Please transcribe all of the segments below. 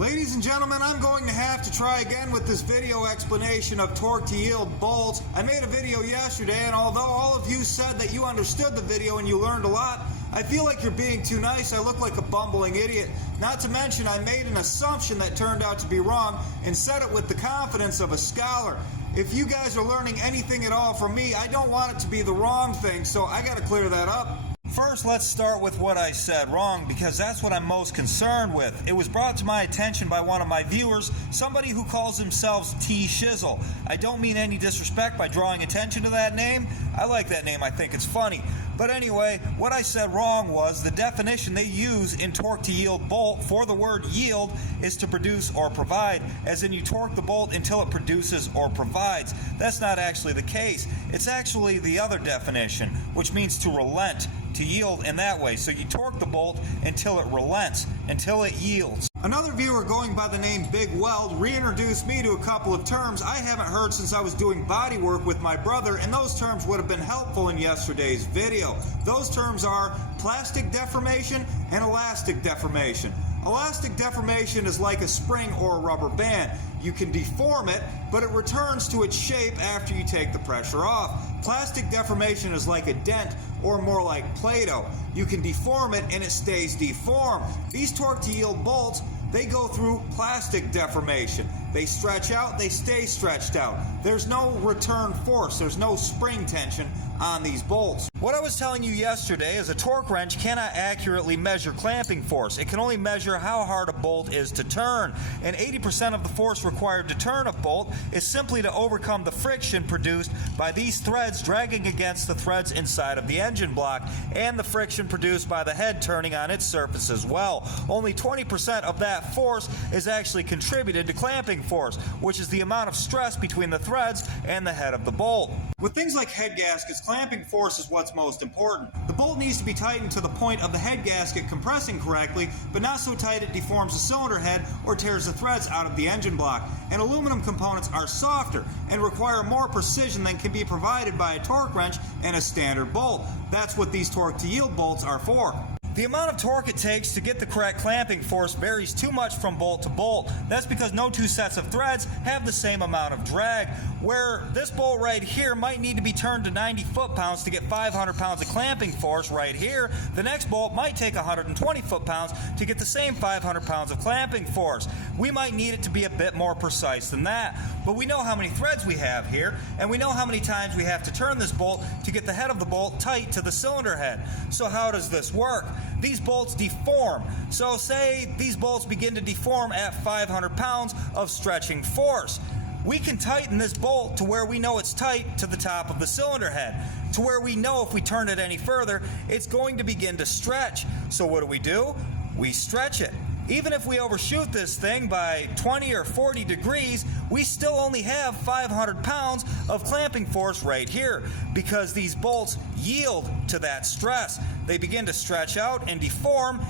Ladies and gentlemen, I'm going to have to try again with this video explanation of torque to yield bolts. I made a video yesterday, and although all of you said that you understood the video and you learned a lot, I feel like you're being too nice. I look like a bumbling idiot. Not to mention, I made an assumption that turned out to be wrong and said it with the confidence of a scholar. If you guys are learning anything at all from me, I don't want it to be the wrong thing, so I gotta clear that up. First, let's start with what I said wrong, because that's what I'm most concerned with. It was brought to my attention by one of my viewers, somebody who calls themselves T Shizzle. I don't mean any disrespect by drawing attention to that name. I like that name, I think it's funny. But anyway, what I said wrong was the definition they use in torque to yield bolt for the word yield is to produce or provide, as in you torque the bolt until it produces or provides. That's not actually the case. It's actually the other definition, which means to relent, to yield in that way. So you torque the bolt until it relents, until it yields. Another viewer going by the name Big Weld reintroduced me to a couple of terms I haven't heard since I was doing body work with my brother, and those terms would have been helpful in yesterday's video. Those terms are plastic deformation and elastic deformation. Elastic deformation is like a spring or a rubber band. You can deform it, but it returns to its shape after you take the pressure off. Plastic deformation is like a dent, or more like Play-Doh. You can deform it and it stays deformed. These torque to yield bolts, they go through plastic deformation. They stretch out, they stay stretched out. There's no return force, there's no spring tension on these bolts. What I was telling you yesterday is a torque wrench cannot accurately measure clamping force. It can only measure how hard a bolt is to turn. And 80% of the force required to turn a bolt is simply to overcome the friction produced by these threads dragging against the threads inside of the engine block, and the friction produced by the head turning on its surface as well. Only 20% of that force is actually contributed to clamping force, which is the amount of stress between the threads and the head of the bolt. With things like head gaskets, clamping force is what's most important. The bolt needs to be tightened to the point of the head gasket compressing correctly, but not so tight it deforms the cylinder head or tears the threads out of the engine block. And aluminum components are softer and require more precision than can be provided by a torque wrench and a standard bolt. That's what these torque to yield bolts are for. The amount of torque it takes to get the correct clamping force varies too much from bolt to bolt. That's because no two sets of threads have the same amount of drag. Where this bolt right here might need to be turned to 90 foot-pounds to get 500 pounds of clamping force right here, the next bolt might take 120 foot-pounds to get the same 500 pounds of clamping force. We might need it to be a bit more precise than that, but we know how many threads we have here, and we know how many times we have to turn this bolt to get the head of the bolt tight to the cylinder head. So how does this work? These bolts deform. So say these bolts begin to deform at 500 pounds of stretching force. We can tighten this bolt to where we know it's tight to the top of the cylinder head, to where we know if we turn it any further, it's going to begin to stretch. So what do? We stretch it. Even if we overshoot this thing by 20 or 40 degrees, we still only have 500 pounds of clamping force right here, because these bolts yield to that stress. They begin to stretch out and deform,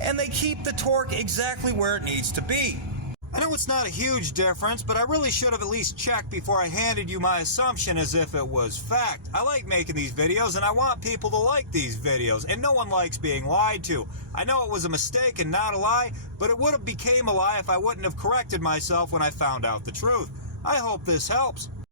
and they keep the torque exactly where it needs to be. I know it's not a huge difference, but I really should have at least checked before I handed you my assumption as if it was fact. I like making these videos, and I want people to like these videos, and no one likes being lied to. I know it was a mistake and not a lie, but it would have became a lie if I wouldn't have corrected myself when I found out the truth. I hope this helps.